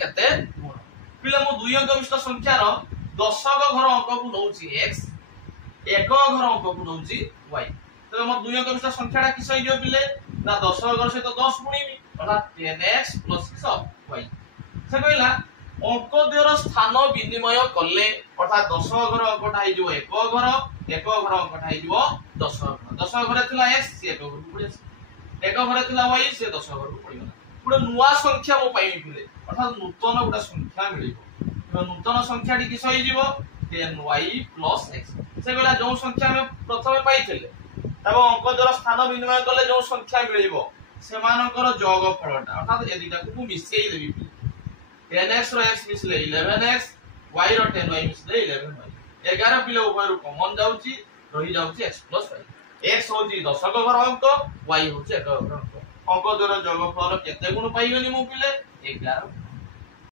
केते गुण पिले मो दुई अंक विशिष्ट संख्यार दशक घर अंक को नउची x एक घर अंक को नउची y तो मो दुई अंक विशिष्ट संख्याटा किस होइयो पिले ना दशक घर से तो 10 गुणिमी अर्थात 10x + किस y से कहला अंक द्वयर स्थान विनिमय कले अर्थात दशक घर अंकटा हे जो एक घर अंकटा हे जो दशक घर थिला x से एक घर को पड़ी एक घर थिला y से दशक घर को पड़ी गोटे नुआ संख्या मो पाइमी पिले अर्थात नूतन गोटे संख्या मिलिबो नूतन संख्याटी किस होई जीवो 10y + x से गला जो संख्या में प्रथमे पाइथिले तब अंक द्वारा स्थान विनिमय कले जो संख्या मिलिबो सेमानकर जोगफलटा अर्थात ए दुटा को मिसेई देबी 10x रो x मिसले 11x y रो 10y मिसले 11y 11 पिले उभय कॉमन जाउची रही जाउची x + y x होची दशक घर अंक y होची एक घर अंक अंक द्वारा जोगफल केते गुण पाइगनी मु पिले 11